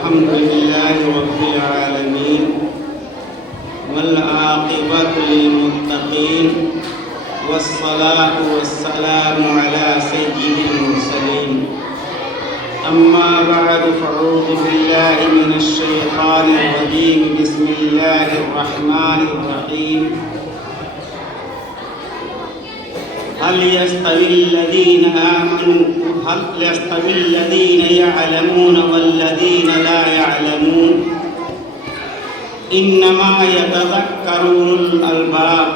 الحمد لله رب العالمين والعاقبة للمتقين والصلاة والسلام على سيد المرسلين أما بعد فأعوذ بالله من الشيطان الرجيم بسم الله الرحمن الرحيم هل يستوي الذين يعلمون والذين لا يعلمون إنما يتذكر أولو الألباب.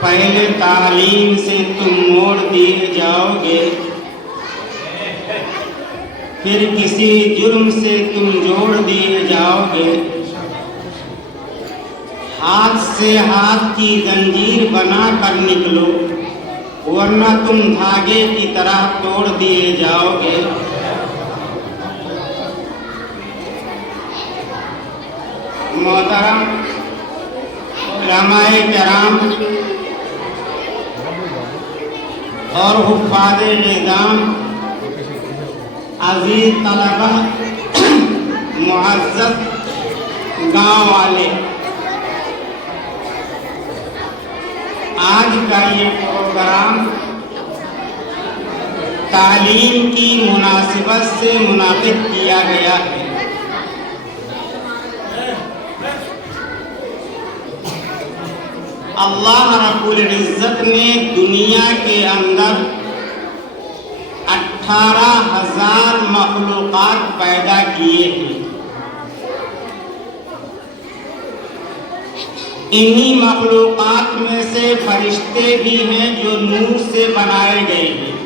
پہلے تعلیم سے تم موڑ دیے جاؤ گے، پھر کسی جرم سے تم جوڑ دیے جاؤ گے، ہاتھ سے ہاتھ کی زنجیر بنا کر نکلو ورنہ تم دھاگے کی طرح توڑ دیے جاؤ گے۔ محترم علماء کرام اور حفاظ نظام، عزیز طلبہ، معزز گاؤں والے، آج کا یہ پروگرام تعلیم کی مناسبت سے منعقد کیا گیا ہے۔ اللہ رب العزت نے دنیا کے اندر 18,000 مخلوقات پیدا کیے ہیں۔ انہی مخلوقات میں سے فرشتے بھی ہیں جو نور سے بنائے گئے ہیں،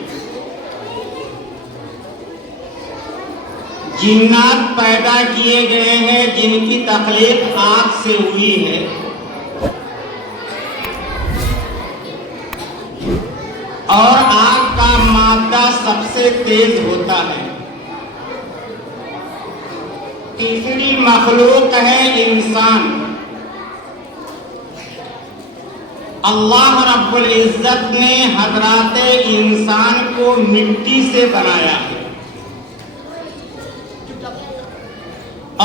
جنات پیدا کیے گئے ہیں جن کی تخلیق آگ سے ہوئی ہے، اور آگ کا مادہ سب سے تیز ہوتا ہے۔ تیسری مخلوق ہے انسان۔ اللہ رب العزت نے حضرات انسان کو مٹی سے بنایا ہے،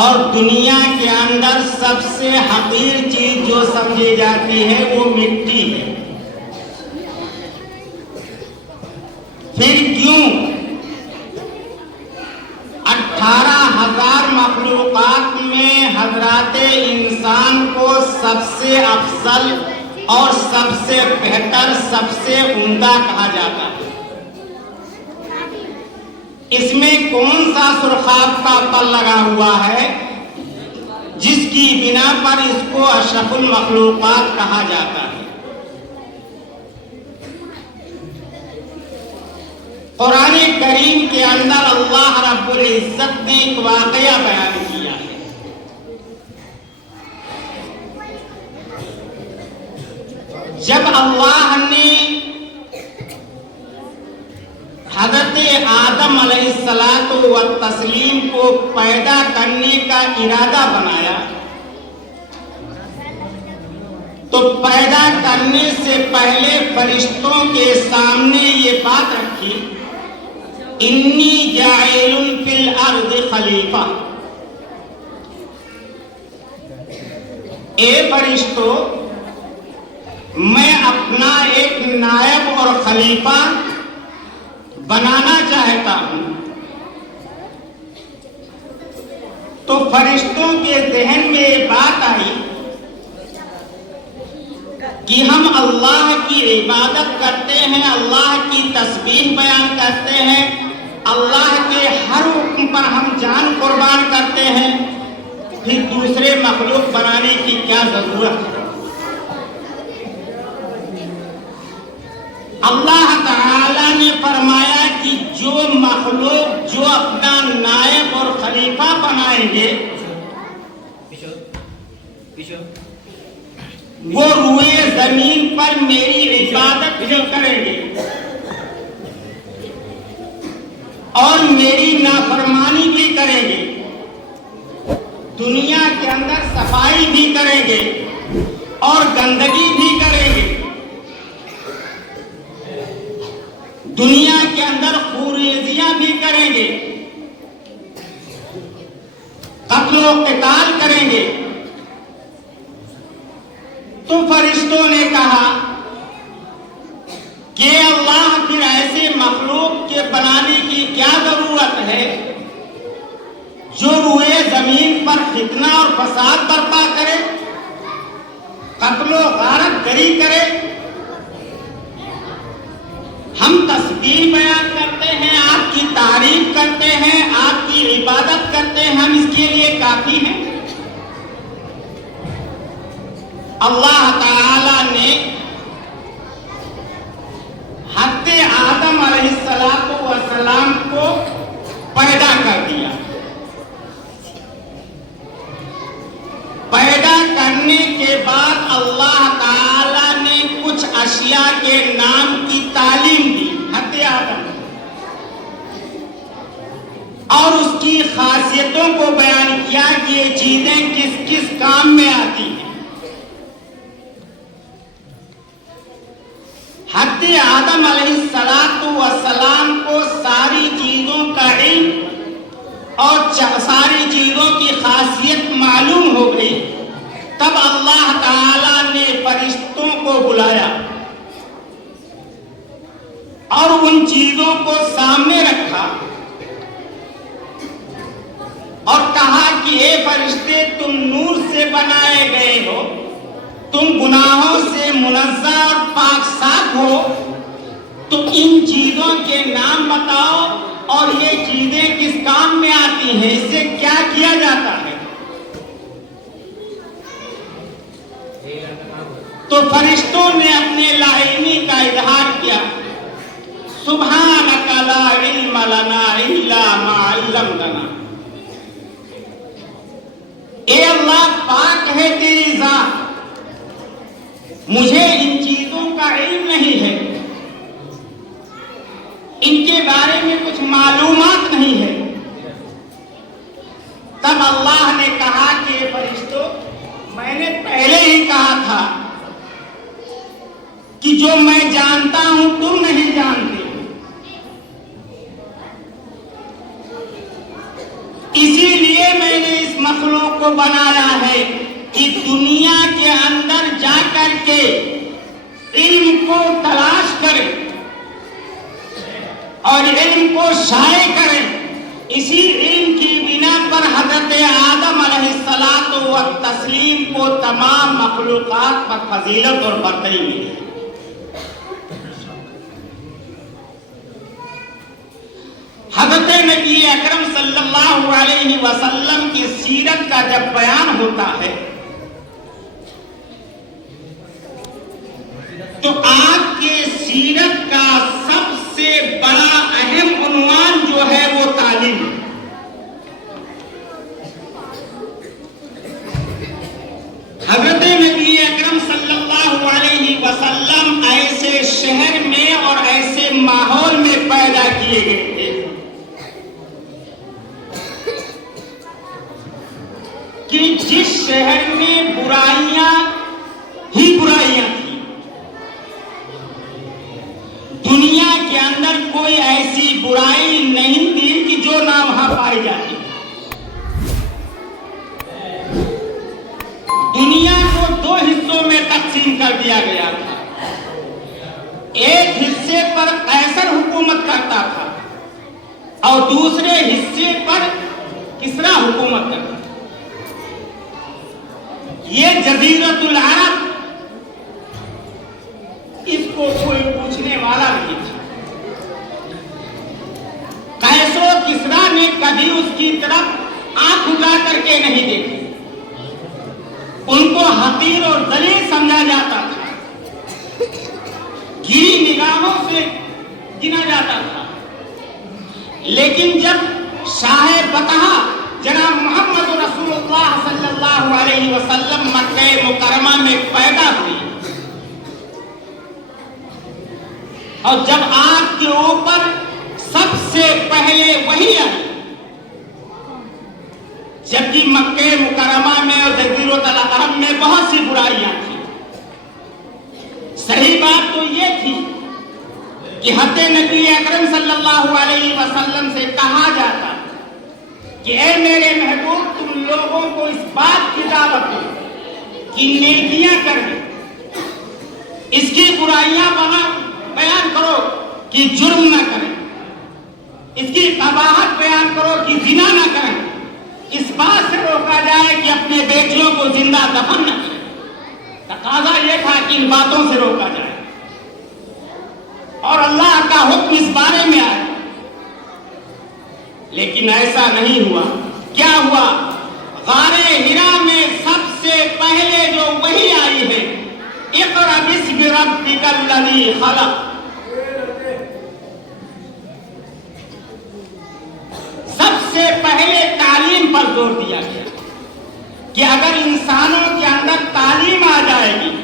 اور دنیا کے اندر سب سے حقیر چیز جو سمجھی جاتی ہے وہ مٹی ہے۔ پھر کیوں 18,000 مخلوقات میں حضرات انسان کو سب سے افضل اور سب سے بہتر، سب سے عمدہ کہا جاتا ہے؟ اس میں کون سا سرخاب کا پل لگا ہوا ہے جس کی بنا پر اس کو اشرف المخلوقات کہا جاتا ہے؟ قرآن کریم کے اندر اللہ رب العزت نے ایک واقعہ بیان کیا ہے۔ جب اللہ نے حضرت آدم علیہ السلام کو پیدا کرنے کا ارادہ بنایا تو پیدا کرنے سے پہلے فرشتوں کے سامنے یہ بات رکھی، انی جاعل فی الارض خلیفہ، اے فرشتوں، میں اپنا ایک نائب اور خلیفہ بنانا چاہتا ہوں۔ تو فرشتوں کے ذہن میں یہ بات آئی کہ ہم اللہ کی عبادت کرتے ہیں، اللہ کی تسبیح بیان کرتے ہیں، اللہ کے ہر حکم پر ہم جان قربان کرتے ہیں، پھر دوسرے مخلوق بنانے کی کیا ضرورت ہے؟ اللہ تعالی نے فرمایا کہ جو مخلوق جو اپنا نائب اور خلیفہ بنائیں گے وہ روئے زمین پر میری عبادت بھی کریں گے اور میری نافرمانی بھی کریں گے، دنیا کے اندر صفائی بھی کریں گے اور گندگی بھی کریں گے۔ دنیا کے اندر خوریزیاں بھی کریں گے، قتل و قتال کریں گے، تو فرشتوں نے کہا کہ اللہ پھر ایسے مخلوق کے بنانے کی کیا ضرورت ہے جو روئے زمین پر فتنہ اور فساد برپا کرے، قتل و غارت گری کرے۔ ہم تسبیح بیان کرتے ہیں، آپ کی تعریف کرتے ہیں، آپ کی عبادت کرتے ہیں، ہم اس کے لیے کافی ہیں؟ اللہ تعالی نے حضرت آدم علیہ السلام کو پیدا کر دیا۔ پیدا کرنے کے بعد اللہ تعالی نے کچھ اشیاء کے نام کی تعلیم دی حضرت آدم، اور اس کی خاصیتوں کو بیان کیا کہ یہ چیزیں کس کس کام میں آتی ہیں۔ حضرت آدم علیہ السلام کو ساری چیزوں کا علم اور ساری چیزوں کی خاصیت معلوم ہو گئی، تب اللہ تعالی نے فرشتوں کو بلایا اور ان چیزوں کو سامنے رکھا اور کہا کہ اے فرشتے، تم نور سے بنائے گئے ہو، تم گناہوں سے منزہ اور پاک صاف ہو، تو ان چیزوں کے نام بتاؤ اور یہ چیزیں کس کام میں آتی ہیں، اس سے کیا کیا جاتا ہے۔ تو فرشتوں نے اپنے لا علمی کا اظہار کیا، سبحانک لا علم لنا الا ما علمتنا۔ اے اللہ، پاک ہے تیری ذات، مجھے ان چیزوں کا علم نہیں ہے، ان کے بارے میں کچھ معلومات نہیں ہے۔ تب اللہ نے کہا کہ فرشتوں، میں نے پہلے ہی کہا تھا کہ جو میں جانتا ہوں تم نہیں جانتے، اسی لیے میں نے اس مخلوق کو بنایا ہے کہ دنیا کے اندر جا کر کے علم کو تلاش کرے اور علم کو شائع کرے۔ اسی علم کی بنا پر حضرت آدم علیہ السلام کو تمام مخلوقات پر فضیلت اور برتری ملی۔ حضرت نبی اکرم صلی اللہ علیہ وسلم کی سیرت کا جب بیان ہوتا ہے تو آپ کے سیرت کا سب سے بڑا اہم عنوان جو ہے وہ تعلیم۔ حضرت نبی اکرم صلی اللہ علیہ وسلم ایسے شہر میں اور ایسے ماحول میں پیدا کیے گئے تھے کہ جس شہر میں برائیاں ہی برائیاں تھیں، دنیا کے اندر کوئی ایسی برائی نہیں تھی کہ جو نہ وہاں پائی جاتی۔ دنیا کو دو حصوں میں تقسیم کر دیا گیا تھا، ایک حصے پر قیصر حکومت کرتا تھا اور دوسرے حصے پر کسریٰ حکومت کرتا تھا۔ یہ جزیرۃ العرب، اس کو کوئی پوچھنے والا نہیں تھا۔ قیصر و کسریٰ نے کبھی اس کی طرف آنکھ اٹھا کر کے نہیں دیکھی، ان کو حقیر اور ذلیل سمجھا جاتا تھا، گیری نگاہوں سے گنا جاتا تھا۔ لیکن جب شاہ بطحہ جناب محمد رسول اللہ صلی اللہ علیہ وسلم مکہ مکرمہ میں پیدا ہوئی اور جب آپ کے اوپر سب سے پہلے وحی آئی، جبکہ مکہ مکرمہ میں اور جزیرۃ العرب میں بہت سی برائیاں تھیں، صحیح بات تو یہ تھی کہ حضرت نبی اکرم صلی اللہ علیہ وسلم سے کہا جاتا کہ اے میرے محبوب تم لوگوں کو اس بات کی دعوت دو کہ نیکیاں کریں، اس کی برائیاں بیان کرو کہ جرم نہ کریں، اس کی قباحت بیان کرو کہ زنا نہ کریں، اس بات سے روکا جائے کہ اپنے بیٹیوں کو زندہ دفن نہ کریں۔ تقاضا یہ تھا کہ ان باتوں سے روکا جائے، اور اللہ کا حکم اس بارے میں آیا، لیکن ایسا نہیں ہوا۔ کیا ہوا؟ غار حرا میں سب سے پہلے جو وحی آئی ہے، اقرأ باسم ربک الذی خلق، سب سے پہلے تعلیم پر زور دیا گیا کہ اگر انسانوں کے اندر تعلیم آ جائے گی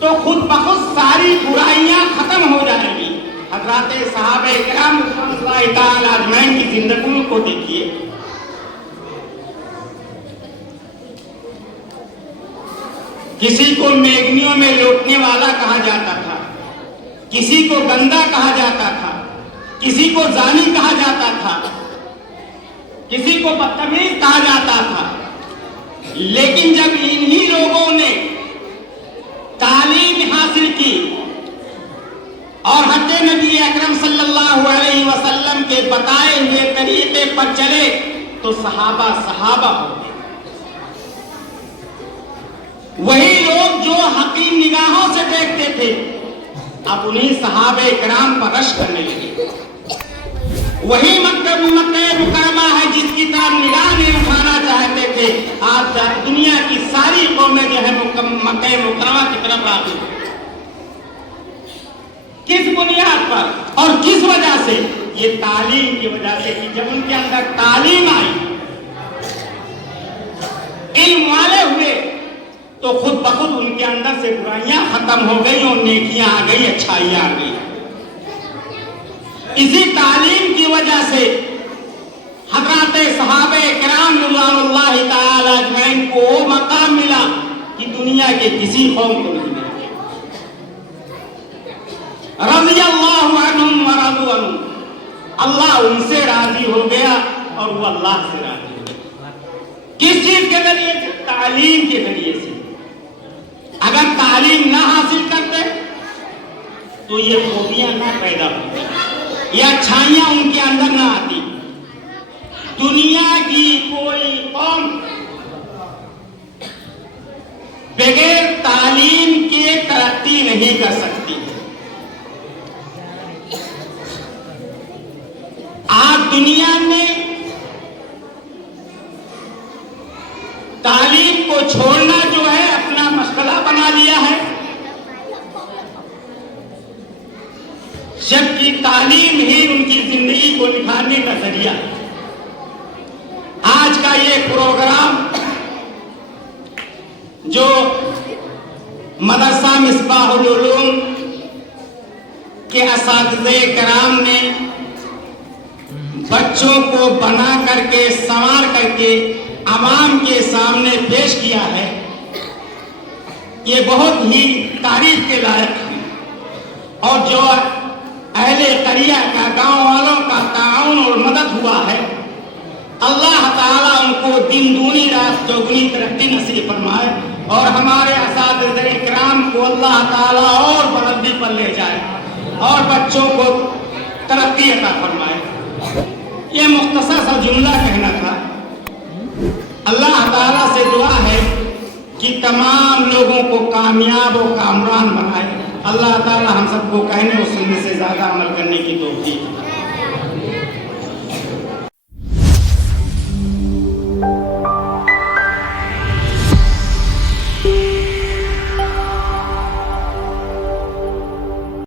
تو خود بخود ساری برائیاں ختم ہو جائیں گی۔ حضرات صحابہ کرام رضوان اللہ تعالی اجمعین کی زندگیوں کو دیکھیے، کسی کو میگنیوں میں لوٹنے والا کہا جاتا تھا، کسی کو گندا کہا جاتا تھا، کسی کو زانی کہا جاتا تھا، کسی کو بدتمیز کہا جاتا تھا، لیکن جب انہی لوگوں نے تعلیم حاصل کی اور حضرت نبی اکرم صلی اللہ علیہ وسلم کے بتائے ہوئے طریقے پر چلے تو صحابہ ہو گئے۔ وہی لوگ جو حقیر نگاہوں سے دیکھتے تھے اب انہیں صحابہ کرام پر رشک کرنے لگے۔ وہی مکہ مکرمہ ہے جس کی طرف نگاہ نہیں اٹھانا چاہتے تھے، آج دنیا کی ساری قومیں جو ہے مکہ مکرمہ کی طرف راغب ہیں۔ کس بنیاد پر اور کس وجہ سے؟ یہ تعلیم کی وجہ سے کہ جب ان کے اندر تعلیم آئی، علم والے ہوئے تو خود بخود ان کے اندر سے برائیاں ختم ہو گئی اور نیکیاں آ گئی، اچھائیاں آ گئی۔ اسی تعلیم کی وجہ سے حضرات صحابہ کرام رضوان اللہ تعالی اجمعین کو وہ مقام ملا کہ دنیا کے کسی قوم کو نہیں ملا۔ رضی اللہ عنہم ورضوا عنہ، اللہ ان سے راضی ہو گیا اور وہ اللہ سے راضی ہو گیا۔ کس چیز کے ذریعے سے؟ تعلیم کے ذریعے سے۔ اگر تعلیم نہ حاصل کرتے تو یہ خوبیاں نہ پیدا ہوتی، یہ اچھائیاں ان کے اندر نہ آتی۔ دنیا کی کوئی قوم بغیر تعلیم کے ترقی نہیں کر سکتی۔ آج دنیا میں تعلیم کو چھوڑنا جو ہے اپنا مشغلہ بنا لیا ہے، جبکہ تعلیم ہی ان کی زندگی کو نکھارنے کا ذریعہ ہے۔ آج کا یہ پروگرام جو مدرسہ مصباح العلوم کے اساتذہ کرام نے بچوں کو بنا کر کے سنوار کر کے عوام کے سامنے پیش کیا ہے، یہ بہت ہی تعریف کے لائق ہے۔ اور جو اہل قریہ کا، گاؤں والوں کا تعاون اور مدد ہوا ہے، اللہ تعالیٰ ان کو دن دونی رات چوگنی ترقی نصیب فرمائے، اور ہمارے اساتذہ کرام کو اللہ تعالیٰ اور بلندی پر لے جائے اور بچوں کو ترقی عطا فرمائے۔ یہ مختصر سا جملہ کہنا تھا۔ اللہ تعالیٰ سے دعا ہے کہ تمام لوگوں کو کامیاب و کامران بنائے۔ اللہ تعالیٰ ہم سب کو کہنے اور سننے سے زیادہ عمل کرنے کی توفیق